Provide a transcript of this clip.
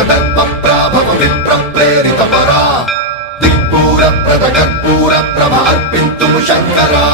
దర్పప్రాభవ విప్ర ప్రేరిత పరా దిక్పూర ప్రద కర్పూర ప్రభ అర్పింతుము శంకరా